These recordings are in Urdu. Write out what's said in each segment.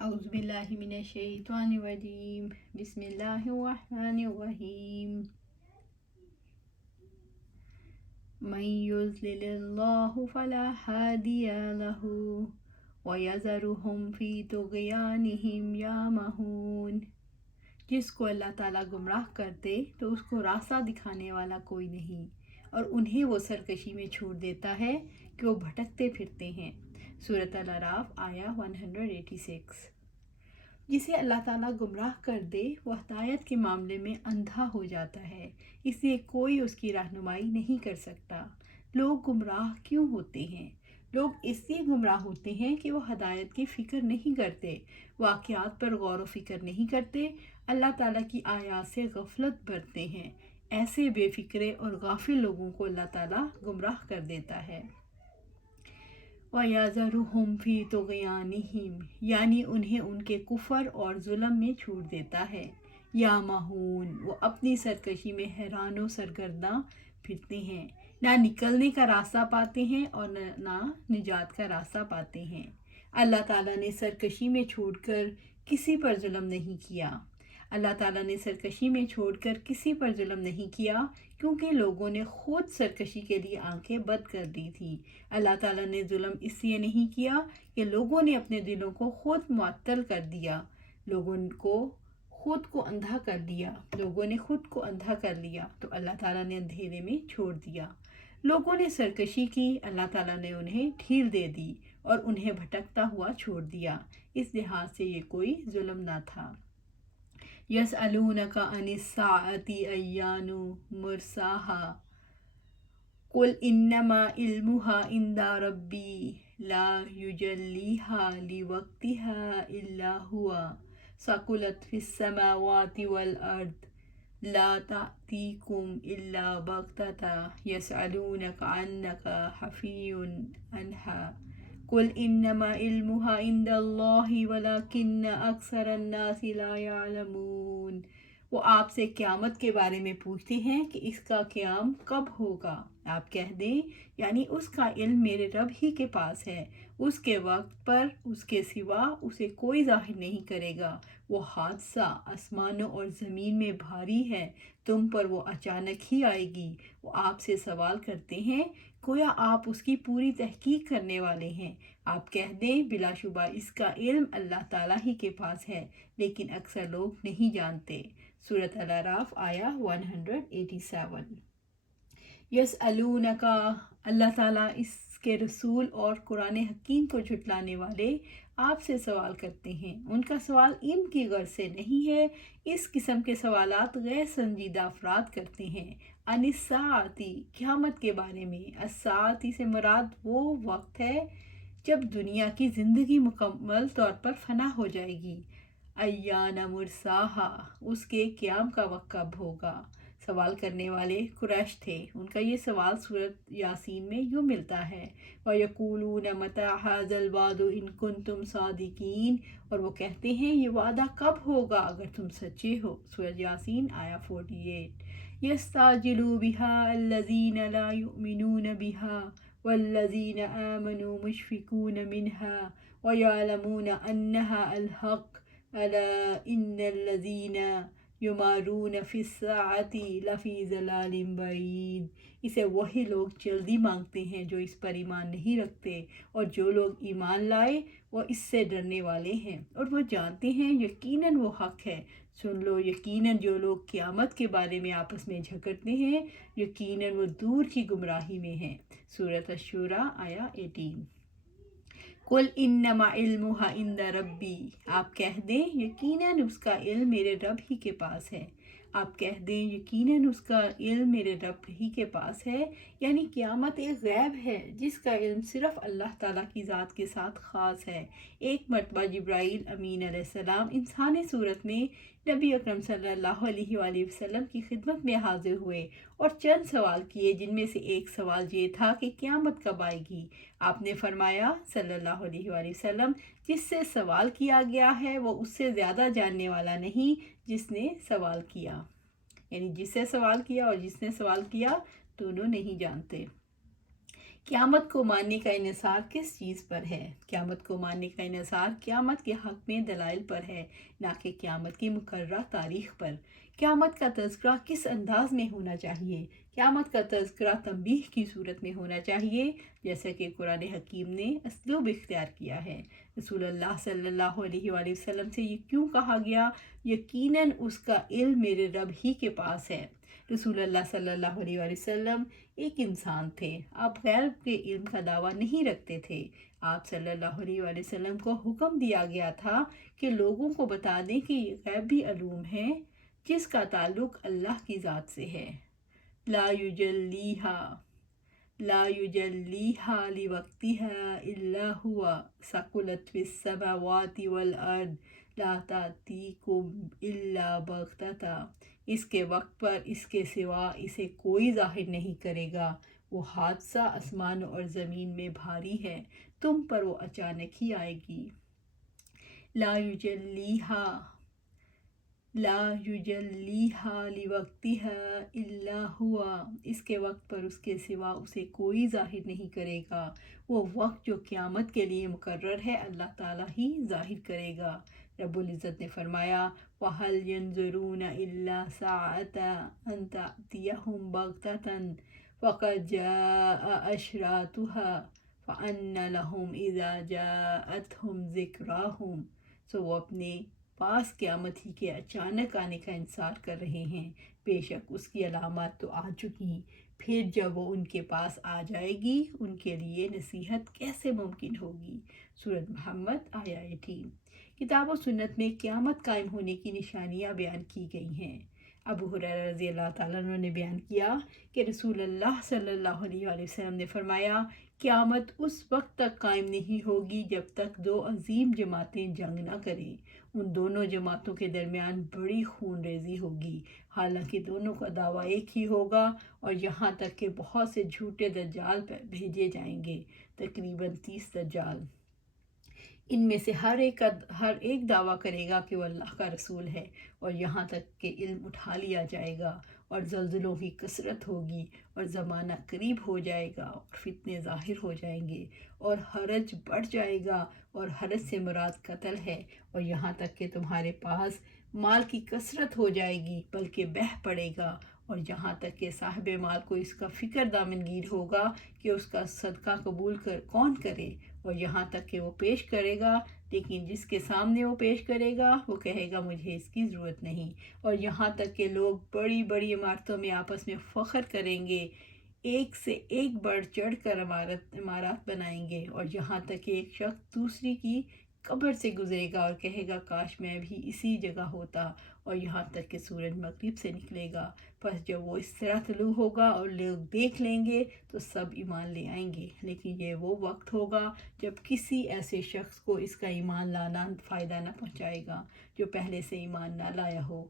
اعوذ باللہ من الشیطان الرجیم بسم اللہ الرحمن الرحیم من یضلل اللہ فلا ہادی لہ ویذرہم فی طغیانہم یعمہون۔ جس کو اللہ تعالیٰ گمراہ کر دے تو اس کو راستہ دکھانے والا کوئی نہیں، اور انہیں وہ سرکشی میں چھوڑ دیتا ہے کہ وہ بھٹکتے پھرتے ہیں۔ سورۃ الاعراف آیا 186۔ جسے اللہ تعالیٰ گمراہ کر دے وہ ہدایت کے معاملے میں اندھا ہو جاتا ہے، اس لیے کوئی اس کی رہنمائی نہیں کر سکتا۔ لوگ گمراہ کیوں ہوتے ہیں؟ لوگ اس لیے گمراہ ہوتے ہیں کہ وہ ہدایت کی فکر نہیں کرتے، واقعات پر غور و فکر نہیں کرتے، اللہ تعالیٰ کی آیات سے غفلت برتتے ہیں۔ ایسے بے فکرے اور غافل لوگوں کو اللہ تعالیٰ گمراہ کر دیتا ہے۔ وَيَذَرُهُمْ فِي طُغْيَانِهِمْ، یعنی انہیں ان کے کفر اور ظلم میں چھوڑ دیتا ہے۔ یعمہون، وہ اپنی سرکشی میں حیران و سرگرداں پھرتے ہیں، نہ نکلنے کا راستہ پاتے ہیں اور نہ نجات کا راستہ پاتے ہیں۔ اللہ تعالیٰ نے سرکشی میں چھوڑ کر کسی پر ظلم نہیں کیا۔ اللہ تعالیٰ نے سرکشی میں چھوڑ کر کسی پر ظلم نہیں کیا کیونکہ لوگوں نے خود سرکشی کے لیے آنکھیں بند کر دی تھی۔ اللہ تعالیٰ نے ظلم اس لیے نہیں کیا کہ لوگوں نے اپنے دلوں کو خود معطل کر دیا، لوگوں کو خود کو اندھا کر دیا، لوگوں نے خود کو اندھا کر لیا تو اللہ تعالیٰ نے اندھیرے میں چھوڑ دیا۔ لوگوں نے سرکشی کی، اللہ تعالیٰ نے انہیں ڈھیل دے دی اور انہیں بھٹکتا ہوا چھوڑ دیا۔ اس لحاظ سے یہ کوئی ظلم نہ تھا۔ يَسْأَلُونَكَ عَنِ السَّاعَةِ أَيَّانَ مُرْسَاهَا قُلْ إِنَّمَا عِلْمُهَا عِندَ رَبِّي لَا يُجَلِّيهَا لِوَقْتِهَا إِلَّا هُوَ ثَقُلَتْ فِي السَّمَاوَاتِ وَالْأَرْضِ لَا تَأْتِيكُمْ إِلَّا بَغْتَةً يَسْأَلُونَكَ عَنَّهَا حَفِيٌّ عَنْهَا قُلْ إِنَّمَا عِلْمُهَا عِندَ اللَّهِ وَلَكِنَّ أَكْثَرَ النَّاسِ لَا يَعْلَمُونَ۔ وہ آپ سے قیامت کے بارے میں پوچھتے ہیں کہ اس کا قیام کب ہوگا؟ آپ کہہ دیں یعنی اس کا علم میرے رب ہی کے پاس ہے، اس کے وقت پر اس کے سوا اسے کوئی ظاہر نہیں کرے گا۔ وہ حادثہ آسمانوں اور زمین میں بھاری ہے، تم پر وہ اچانک ہی آئے گی۔ وہ آپ سے سوال کرتے ہیں گویا آپ اس کی پوری تحقیق کرنے والے ہیں۔ آپ کہہ دیں بلا شبہ اس کا علم اللہ تعالیٰ ہی کے پاس ہے، لیکن اکثر لوگ نہیں جانتے۔ سورۃ الاعراف آیا 187۔ یسألونک، اللہ تعالیٰ اس کے رسول اور قرآن حکیم کو جھٹلانے والے آپ سے سوال کرتے ہیں۔ ان کا سوال علم کی غرض سے نہیں ہے، اس قسم کے سوالات غیر سنجیدہ افراد کرتے ہیں۔ عن الساعۃ، قیامت کے بارے میں۔ الساعۃ سے مراد وہ وقت ہے جب دنیا کی زندگی مکمل طور پر فنا ہو جائے گی۔ ایان مرساہا، اس کے قیام کا وقت کب ہوگا؟ سوال کرنے والے قریش تھے۔ ان کا یہ سوال سورۃ یاسین میں یوں ملتا ہے وَيَقُولُونَ مَتَىٰ هَٰذَا الْوَعْدُ إِن كُنتُمْ صَادِقِينَ، اور وہ کہتے ہیں یہ وعدہ کب ہوگا اگر تم سچے ہو۔ سورۃ یاسین آیا 48۔ يَسْتَعْجِلُ بِهَا الَّذِينَ لَا يُؤْمِنُونَ بِهَا وَالَّذِينَ آمَنُوا مُشْفِقُونَ مِنْهَا وَيَعْلَمُونَ أَنَّهَا الْحَقُّ أَلَا إِنَّ الَّذِينَ یمارون فی الساعۃ لفی ضلال بعید۔ اسے وہی لوگ جلدی مانگتے ہیں جو اس پر ایمان نہیں رکھتے، اور جو لوگ ایمان لائے وہ اس سے ڈرنے والے ہیں، اور وہ جانتے ہیں یقیناً وہ حق ہے۔ سن لو، یقیناً جو لوگ قیامت کے بارے میں آپس میں جھگڑتے ہیں یقیناً وہ دور کی گمراہی میں ہیں۔ سورۃ الشورى آیا 18۔ قُلْ إِنَّمَا عِلْمُهَا عِندَ رَبِّي، آپ کہہ دیں یقیناً اس کا علم میرے رب ہی کے پاس ہے۔ آپ کہہ دیں یقیناً اس کا علم میرے رب ہی کے پاس ہے، یعنی قیامت ایک غیب ہے جس کا علم صرف اللہ تعالیٰ کی ذات کے ساتھ خاص ہے۔ ایک مرتبہ جبرائیل امین علیہ السلام انسانی صورت میں نبی اکرم صلی اللہ علیہ وآلہ وسلم کی خدمت میں حاضر ہوئے اور چند سوال کیے، جن میں سے ایک سوال یہ تھا کہ قیامت کب آئے گی؟ آپ نے فرمایا صلی اللہ علیہ وآلہ وسلم، جس سے سوال کیا گیا ہے وہ اس سے زیادہ جاننے والا نہیں جس نے سوال کیا، یعنی جس سے سوال کیا اور جس نے سوال کیا دونوں نہیں جانتے۔ قیامت کو ماننے کا انحصار کس چیز پر ہے؟ قیامت کو ماننے کا انحصار قیامت کے حق میں دلائل پر ہے، نہ کہ قیامت کی مقررہ تاریخ پر۔ قیامت کا تذکرہ کس انداز میں ہونا چاہیے؟ قیامت کا تذکرہ تنبیہ کی صورت میں ہونا چاہیے، جیسا کہ قرآن حکیم نے اسلوب اختیار کیا ہے۔ رسول اللہ صلی اللہ علیہ وآلہ وسلم سے یہ کیوں کہا گیا؟ یقیناً اس کا علم میرے رب ہی کے پاس ہے۔ رسول اللہ صلی اللہ علیہ وآلہ وسلم ایک انسان تھے، آپ غیب کے علم کا دعویٰ نہیں رکھتے تھے۔ آپ صلی اللہ علیہ وآلہ وسلم کو حکم دیا گیا تھا کہ لوگوں کو بتا دیں کہ یہ غیبی علوم ہے جس کا تعلق اللہ کی ذات سے ہے۔ لا یجلیہا لوقتہا الا ہوا ثقلت فی السماوات والارض لا تأتیکم الا بغتۃ۔ اس کے وقت پر اس کے سوا اسے کوئی ظاہر نہیں کرے گا، وہ حادثہ آسمان اور زمین میں بھاری ہے، تم پر وہ اچانک ہی آئے گی۔ لا یجلیہا لوقتہا الا ہوا، اس کے وقت پر اس کے سوا اسے کوئی ظاہر نہیں کرے گا، وہ وقت جو قیامت کے لیے مقرر ہے اللہ تعالیٰ ہی ظاہر کرے گا۔ رب العزت نے فرمایا وَهَلْ يَنظُرُونَ إِلَّا سَاعَةً أَن تَأْتِيَهُمْ بَغْتَةً فَقَدْ جَاءَ أَشْرَاطُهَا فَأَنَّ لَهُمْ إِذَا جَاءَتْهُمْ ذِكْرَاهُمْ۔ سو وہ اپنے پاس قیامت ہی کے اچانک آنے کا انتظار کر رہے ہیں، بے شک اس کی علامات تو آ چکی، پھر جب وہ ان کے پاس آ جائے گی ان کے لیے نصیحت کیسے ممکن ہوگی؟ سورۃ محمد آیہ 18۔ کتاب و سنت میں قیامت قائم ہونے کی نشانیاں بیان کی گئی ہیں۔ ابو ہریرہ رضی اللہ تعالیٰ عنہ نے بیان کیا کہ رسول اللہ صلی اللہ علیہ وآلہ وسلم نے فرمایا قیامت اس وقت تک قائم نہیں ہوگی جب تک دو عظیم جماعتیں جنگ نہ کریں، ان دونوں جماعتوں کے درمیان بڑی خون ریزی ہوگی، حالانکہ دونوں کا دعویٰ ایک ہی ہوگا، اور یہاں تک کہ بہت سے جھوٹے دجال بھیجے جائیں گے، تقریباً 30 دجال۔ ان میں سے ہر ایک دعویٰ کرے گا کہ وہ اللہ کا رسول ہے، اور یہاں تک کہ علم اٹھا لیا جائے گا، اور زلزلوں کی کثرت ہوگی، اور زمانہ قریب ہو جائے گا، اور فتنے ظاہر ہو جائیں گے، اور حرج بڑھ جائے گا، اور حرج سے مراد قتل ہے، اور یہاں تک کہ تمہارے پاس مال کی کثرت ہو جائے گی بلکہ بہہ پڑے گا، اور یہاں تک کہ صاحب مال کو اس کا فکر دامنگیر ہوگا کہ اس کا صدقہ قبول کون کرے، اور یہاں تک کہ وہ پیش کرے گا لیکن جس کے سامنے وہ پیش کرے گا وہ کہے گا مجھے اس کی ضرورت نہیں، اور یہاں تک کہ لوگ بڑی بڑی عمارتوں میں آپس میں فخر کریں گے، ایک سے ایک بڑھ چڑھ کر عمارات بنائیں گے، اور یہاں تک کہ ایک شخص دوسری کی قبر سے گزرے گا اور کہے گا کاش میں بھی اسی جگہ ہوتا، اور یہاں تک کہ سورج مغرب سے نکلے گا، پس جب وہ اس طرح طلوع ہوگا اور لوگ دیکھ لیں گے تو سب ایمان لے آئیں گے، لیکن یہ وہ وقت ہوگا جب کسی ایسے شخص کو اس کا ایمان لانا فائدہ نہ پہنچائے گا جو پہلے سے ایمان نہ لایا ہو،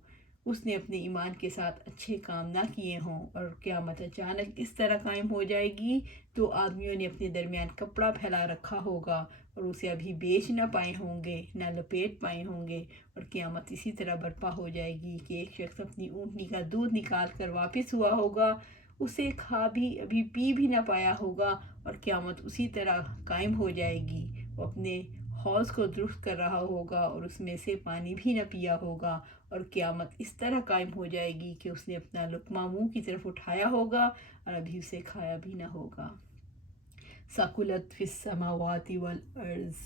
اس نے اپنے ایمان کے ساتھ اچھے کام نہ کیے ہوں، اور قیامت اچانک اس طرح قائم ہو جائے گی تو آدمیوں نے اپنے درمیان کپڑا پھیلا رکھا ہوگا اور اسے ابھی بیچ نہ پائے ہوں گے، نہ لپیٹ پائے ہوں گے، اور قیامت اسی طرح برپا ہو جائے گی کہ ایک شخص اپنی اونٹنی کا دودھ نکال کر واپس ہوا ہوگا، اسے ابھی پی بھی نہ پایا ہوگا، اور قیامت اسی طرح قائم ہو جائے گی، وہ اپنے حوض کو درست کر رہا ہوگا اور اس میں سے پانی بھی نہ پیا ہوگا، اور قیامت اس طرح قائم ہو جائے گی کہ اس نے اپنا لقمہ منہ کی طرف اٹھایا ہوگا اور ابھی اسے کھایا بھی نہ ہوگا۔ ثقلت فی السماوات والارض،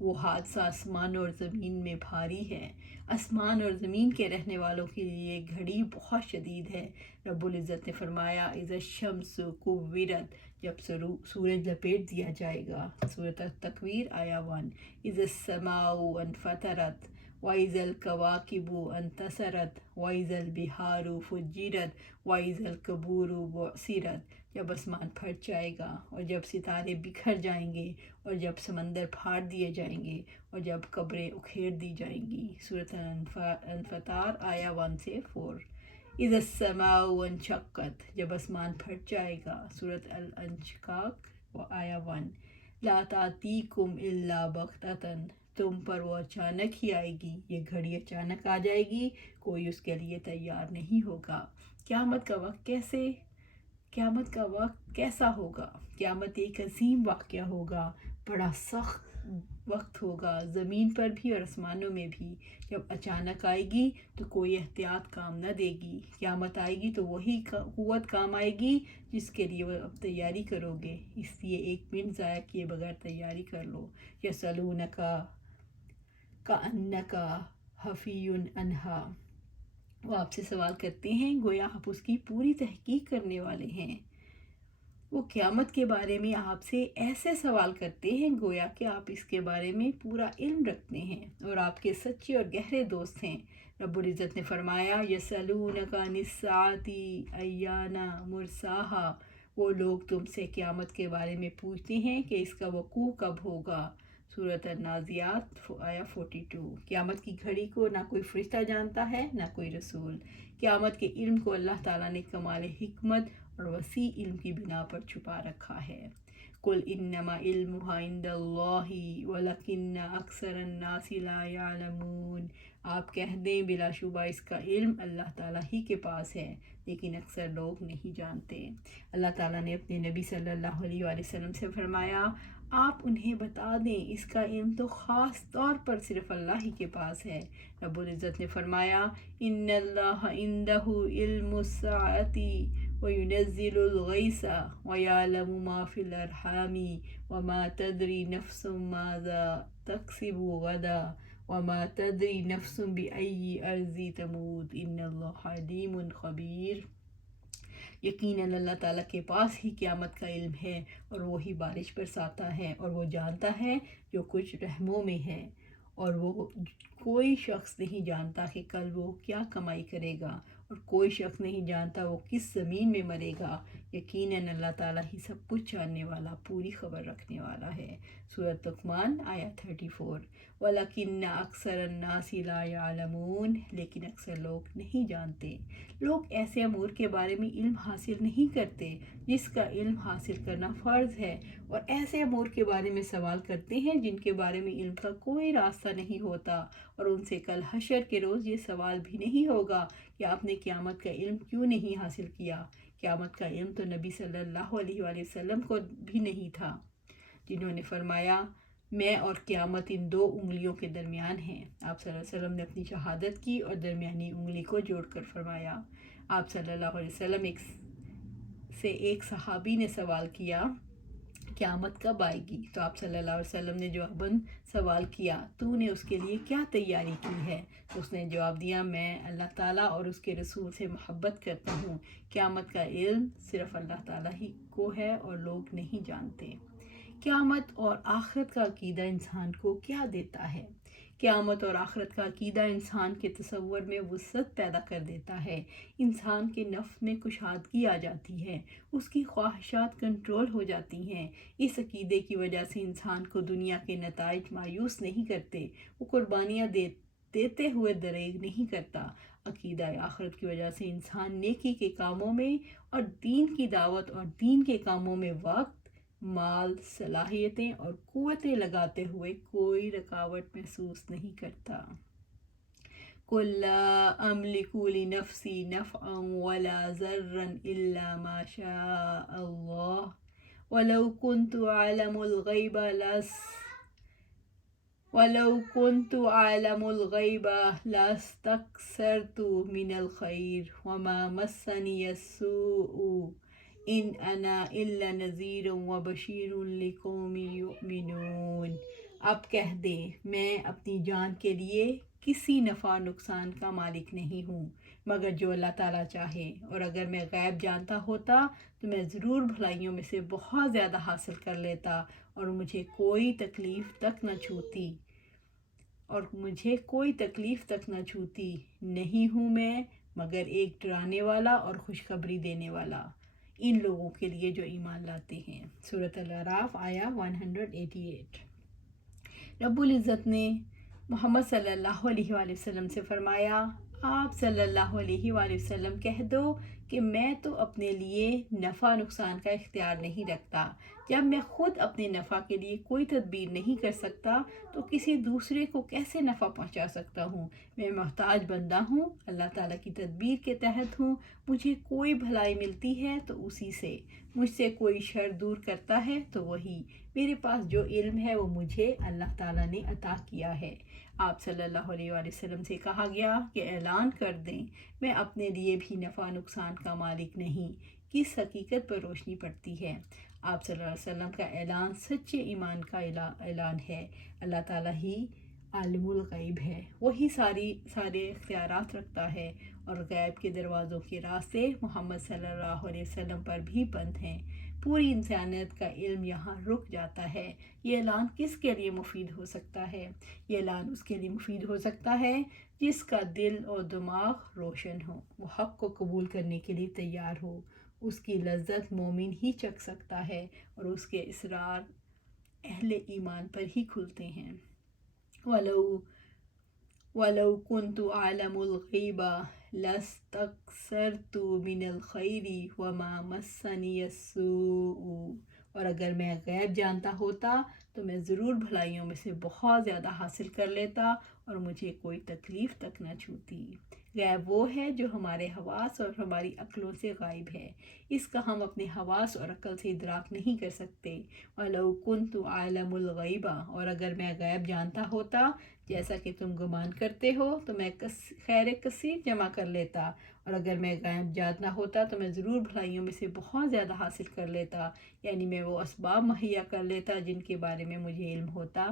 وہ حادثہ آسمان اور زمین میں بھاری ہے، آسمان اور زمین کے رہنے والوں کے لیے گھڑی بہت شدید ہے۔ رب العزت نے فرمایا اذا الشمس کورت، جب سورج لپیٹ دیا جائے گا۔ سورۃ التکویر آیہ 1۔ اذا السماء انفطرت وَإِذَا الْكَوَاكِبُ انتثرت وَإِذَا الْبِحَارُ فُجِّرَتْ وَإِذَا الْقُبُورُ بُعْثِرَتْ، جب آسمان پھٹ جائے گا اور جب ستارے بکھر جائیں گے اور جب سمندر پھاڑ دیے جائیں گے اور جب قبریں اکھیڑ دی جائیں گی۔ سورۃ الانفطار آیہ 1 سے 4۔ اذا السماء انشقت، جب آسمان پھٹ جائے گا۔ سورۃ الانشقاق آیہ 1۔ لا تأتیکم الا بغتۃ، تم پر وہ اچانک ہی آئے گی، یہ گھڑی اچانک آ جائے گی، کوئی اس کے لیے تیار نہیں ہوگا۔ قیامت کا وقت قیامت کا وقت کیسا ہوگا؟ قیامت ایک عظیم واقعہ ہوگا، بڑا سخت وقت ہوگا، زمین پر بھی اور آسمانوں میں بھی۔ جب اچانک آئے گی تو کوئی احتیاط کام نہ دے گی۔ قیامت آئے گی تو وہی قوت کام آئے گی جس کے لیے وہ اب تیاری کرو گے، اس لیے ایک منٹ ضائع کیے بغیر تیاری کر لو۔ یسألونک کأنک حفی عنہا، وہ آپ سے سوال کرتے ہیں گویا آپ اس کی پوری تحقیق کرنے والے ہیں۔ وہ قیامت کے بارے میں آپ سے ایسے سوال کرتے ہیں گویا کہ آپ اس کے بارے میں پورا علم رکھتے ہیں اور آپ کے سچے اور گہرے دوست ہیں۔ رب العزت نے فرمایا یسألونک عن الساعۃ ایان مرساہا، وہ لوگ تم سے قیامت کے بارے میں پوچھتے ہیں کہ اس کا وقوع کب ہوگا۔ سورۃ النازعات آیا 42۔ قیامت کی گھڑی کو نہ کوئی فرشتہ جانتا ہے نہ کوئی رسول۔ قیامت کے علم کو اللہ تعالیٰ نے کمال حکمت اور وسیع علم کی بنا پر چھپا رکھا ہے۔ قل انما علمها عند اللہ ولکن اکثر الناس لا یعلمون، آپ کہہ دیں بلا شبہ اس کا علم اللہ تعالیٰ ہی کے پاس ہے لیکن اکثر لوگ نہیں جانتے۔ اللہ تعالیٰ نے اپنے نبی صلی اللہ علیہ وآلہ وسلم سے فرمایا آپ انہیں بتا دیں اس کا علم تو خاص طور پر صرف اللہ ہی کے پاس ہے۔ رب العزت نے فرمایا ان اللہ عندہ علم الساعۃ وینزل الغیث ویعلم ما فی الارحام وما تدری نفس ماذا تکسب غدا وما تدری نفس بأی ارض تموت ان اللہ علیم خبیر۔ یقیناً اللہ تعالیٰ کے پاس ہی قیامت کا علم ہے اور وہی بارش برساتا ہے اور وہ جانتا ہے جو کچھ رحموں میں ہے، اور وہ کوئی شخص نہیں جانتا کہ کل وہ کیا کمائی کرے گا، اور کوئی شخص نہیں جانتا وہ کس زمین میں مرے گا۔ یقیناً اللہ تعالیٰ ہی سب کچھ جاننے والا، پوری خبر رکھنے والا ہے۔ سورۃ لقمان آیا 34۔ وَلَكِنَّ أَكْثَرَ النَّاسِ لَا يَعْلَمُونَ، لیکن اکثر لوگ نہیں جانتے۔ لوگ ایسے امور کے بارے میں علم حاصل نہیں کرتے جس کا علم حاصل کرنا فرض ہے، اور ایسے امور کے بارے میں سوال کرتے ہیں جن کے بارے میں علم کا کوئی راستہ نہیں ہوتا، اور ان سے کل حشر کے روز یہ سوال بھی نہیں ہوگا کہ آپ نے قیامت کا علم کیوں نہیں حاصل کیا۔ قیامت کا علم تو نبی صلی اللہ علیہ وآلہ وسلم کو بھی نہیں تھا، جنہوں نے فرمایا میں اور قیامت ان دو انگلیوں کے درمیان ہیں۔ آپ صلی اللہ علیہ وسلم نے اپنی شہادت کی اور درمیانی انگلی کو جوڑ کر فرمایا۔ آپ صلی اللہ علیہ وسلم سے ایک صحابی نے سوال کیا قیامت کب آئے گی؟ تو آپ صلی اللہ علیہ وسلم نے جواباً سوال کیا تو نے اس کے لیے کیا تیاری کی ہے؟ تو اس نے جواب دیا میں اللہ تعالیٰ اور اس کے رسول سے محبت کرتا ہوں۔ قیامت کا علم صرف اللہ تعالیٰ ہی کو ہے اور لوگ نہیں جانتے۔ قیامت اور آخرت کا عقیدہ انسان کو کیا دیتا ہے؟ قیامت اور آخرت کا عقیدہ انسان کے تصور میں وسعت پیدا کر دیتا ہے، انسان کے نفس میں کشادگی آ جاتی ہے، اس کی خواہشات کنٹرول ہو جاتی ہیں۔ اس عقیدے کی وجہ سے انسان کو دنیا کے نتائج مایوس نہیں کرتے، وہ قربانیاں دیتے ہوئے دریغ نہیں کرتا۔ عقیدہ آخرت کی وجہ سے انسان نیکی کے کاموں میں اور دین کی دعوت اور دین کے کاموں میں وقت، مال، صلاحیتیں اور قوتیں لگاتے ہوئے کوئی رکاوٹ محسوس نہیں کرتا۔ قُل لَّا أَمْلِكُ لِنَفْسِي نَفْعًا وَلَا ضَرًّا إِلَّا مَا شَاءَ اللَّهُ وَلَوْ كُنتُ أَعْلَمُ الْغَيْبَ لَاسْتَكْثَرْتُ مِنَ الْخَيْرِ وَمَا مَسَّنِيَ السُّوءُ إِنْ أَنَا إِلَّا نَذِيرٌ وَبَشِيرٌ لِقَوْمٍ يُؤْمِنُونَ۔ اب کہہ دیں میں اپنی جان کے لیے کسی نفع نقصان کا مالک نہیں ہوں مگر جو اللہ تعالیٰ چاہے، اور اگر میں غیب جانتا ہوتا تو میں ضرور بھلائیوں میں سے بہت زیادہ حاصل کر لیتا اور مجھے کوئی تکلیف تک نہ چھوتی۔ نہیں ہوں میں مگر ایک ڈرانے والا اور خوشخبری دینے والا ان لوگوں کے لیے جو ایمان لاتے ہیں۔ سورۃ الاعراف آیا 188۔ رب العزت نے محمد صلی اللہ علیہ وآلہ وسلم سے فرمایا آپ صلی اللہ علیہ وآلہ وسلم کہہ دو کہ میں تو اپنے لیے نفع نقصان کا اختیار نہیں رکھتا۔ جب میں خود اپنے نفع کے لیے کوئی تدبیر نہیں کر سکتا تو کسی دوسرے کو کیسے نفع پہنچا سکتا ہوں؟ میں محتاج بندہ ہوں، اللہ تعالیٰ کی تدبیر کے تحت ہوں۔ مجھے کوئی بھلائی ملتی ہے تو اسی سے، مجھ سے کوئی شر دور کرتا ہے تو وہی۔ میرے پاس جو علم ہے وہ مجھے اللہ تعالیٰ نے عطا کیا ہے۔ آپ صلی اللہ علیہ وآلہ وسلم سے کہا گیا کہ اعلان کر دیں، میں اپنے لیے بھی نفع نقصان کا مالک نہیں۔ کس حقیقت پر روشنی پڑتی ہے؟ آپ صلی اللہ علیہ وسلم کا اعلان سچے ایمان کا اعلان ہے۔ اللہ تعالیٰ ہی عالم الغیب ہے، وہی سارے اختیارات رکھتا ہے، اور غیب کے دروازوں کے راستے محمد صلی اللہ علیہ وسلم پر بھی بند ہیں۔ پوری انسانیت کا علم یہاں رک جاتا ہے۔ یہ اعلان کس کے لیے مفید ہو سکتا ہے؟ یہ اعلان اس کے لیے مفید ہو سکتا ہے جس کا دل اور دماغ روشن ہو، وہ حق کو قبول کرنے کے لیے تیار ہو۔ اس کی لذت مومن ہی چکھ سکتا ہے، اور اس کے اسرار اہل ایمان پر ہی کھلتے ہیں۔ وَلَوْ كُنْتُ أَعْلَمُ الْغَيْبَ لَاسْتَكْثَرْتُ مِنَ الْخَيْرِ وَمَا مَسَّنِيَ السُّوءُ، اور اگر میں غیب جانتا ہوتا تو میں ضرور بھلائیوں میں سے بہت زیادہ حاصل کر لیتا اور مجھے کوئی تکلیف تک نہ چھوتی۔ غیب وہ ہے جو ہمارے حواس اور ہماری عقلوں سے غائب ہے، اس کا ہم اپنے حواس اور عقل سے ادراک نہیں کر سکتے۔ وَلَوْ كُنْتُ أَعْلَمُ الْغَيْبَ، اور اگر میں غیب جانتا ہوتا جیسا کہ تم گمان کرتے ہو تو میں خیر کثیر جمع کر لیتا، اور اگر میں غیب جاننا ہوتا تو میں ضرور بھلائیوں میں سے بہت زیادہ حاصل کر لیتا، یعنی میں وہ اسباب مہیا کر لیتا جن کے بارے میں مجھے علم ہوتا،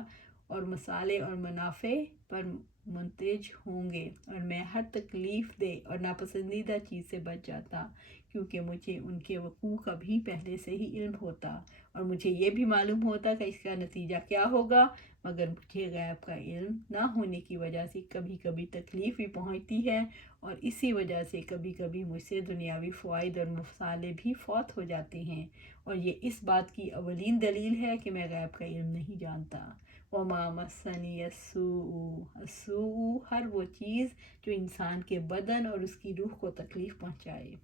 اور مصالح اور منافع پر منتج ہوں گے، اور میں ہر تکلیف دہ اور ناپسندیدہ چیز سے بچ جاتا، کیونکہ مجھے ان کے وقوع کا بھی پہلے سے ہی علم ہوتا، اور مجھے یہ بھی معلوم ہوتا کہ اس کا نتیجہ کیا ہوگا، مگر مجھے غیب کا علم نہ ہونے کی وجہ سے کبھی کبھی تکلیف بھی پہنچتی ہے، اور اسی وجہ سے کبھی کبھی مجھ سے دنیاوی فوائد اور مصالح بھی فوت ہو جاتے ہیں، اور یہ اس بات کی اولین دلیل ہے کہ میں غیب کا علم نہیں جانتا۔ وَمَا مَسَّنِيَ السُّوءُ، السُّوءُ ہر وہ چیز جو انسان کے بدن اور اس کی روح کو تکلیف پہنچائے۔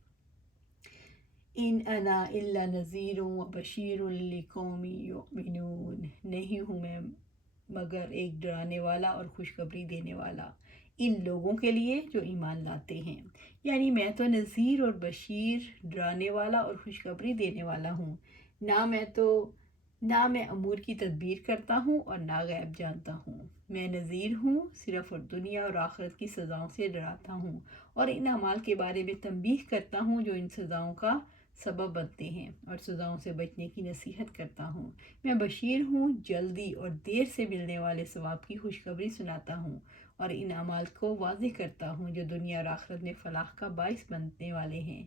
ان انا الا نذیر و بشیر لقوم یؤمنون، نہیں ہوں میں مگر ایک ڈرانے والا اور خوشخبری دینے والا ان لوگوں کے لیے جو ایمان لاتے ہیں۔ یعنی میں تو نذیر اور بشیر، ڈرانے والا اور خوشخبری دینے والا ہوں، نہ میں امور کی تدبیر کرتا ہوں اور نہ غیب جانتا ہوں۔ میں نذیر ہوں، صرف اور دنیا اور آخرت کی سزاؤں سے ڈراتا ہوں، اور ان اعمال کے بارے میں تنبیہ کرتا ہوں جو ان سزاؤں کا سبب بنتے ہیں، اور سزاؤں سے بچنے کی نصیحت کرتا ہوں۔ میں بشیر ہوں، جلدی اور دیر سے ملنے والے ثواب کی خوشخبری سناتا ہوں، اور ان اعمال کو واضح کرتا ہوں جو دنیا اور آخرت میں فلاح کا باعث بننے والے ہیں۔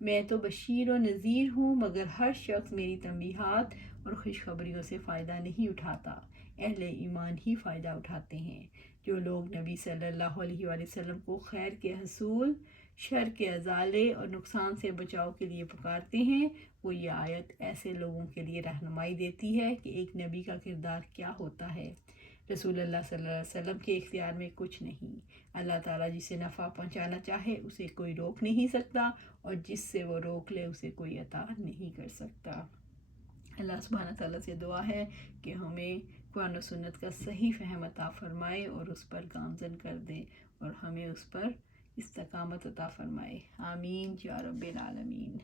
میں تو بشیر و نذیر ہوں، مگر ہر شخص میری تنبیہات اور خوشخبریوں سے فائدہ نہیں اٹھاتا، اہل ایمان ہی فائدہ اٹھاتے ہیں۔ جو لوگ نبی صلی اللہ علیہ وآلہ وسلم کو خیر کے حصول، شر کے ازالے اور نقصان سے بچاؤ کے لیے پکارتے ہیں، وہ یہ آیت ایسے لوگوں کے لیے رہنمائی دیتی ہے کہ ایک نبی کا کردار کیا ہوتا ہے۔ رسول اللہ صلی اللہ علیہ وسلم کے اختیار میں کچھ نہیں۔ اللہ تعالیٰ جسے نفع پہنچانا چاہے اسے کوئی روک نہیں سکتا، اور جس سے وہ روک لے اسے کوئی عطا نہیں کر سکتا۔ اللہ سبحانہ تعالیٰ سے دعا ہے کہ ہمیں قرآن و سنت کا صحیح فہم عطا فرمائے اور اس پر گامزن کر دے، اور ہمیں اس پر استقامت عطا فرمائے۔ آمین یا رب العالمین۔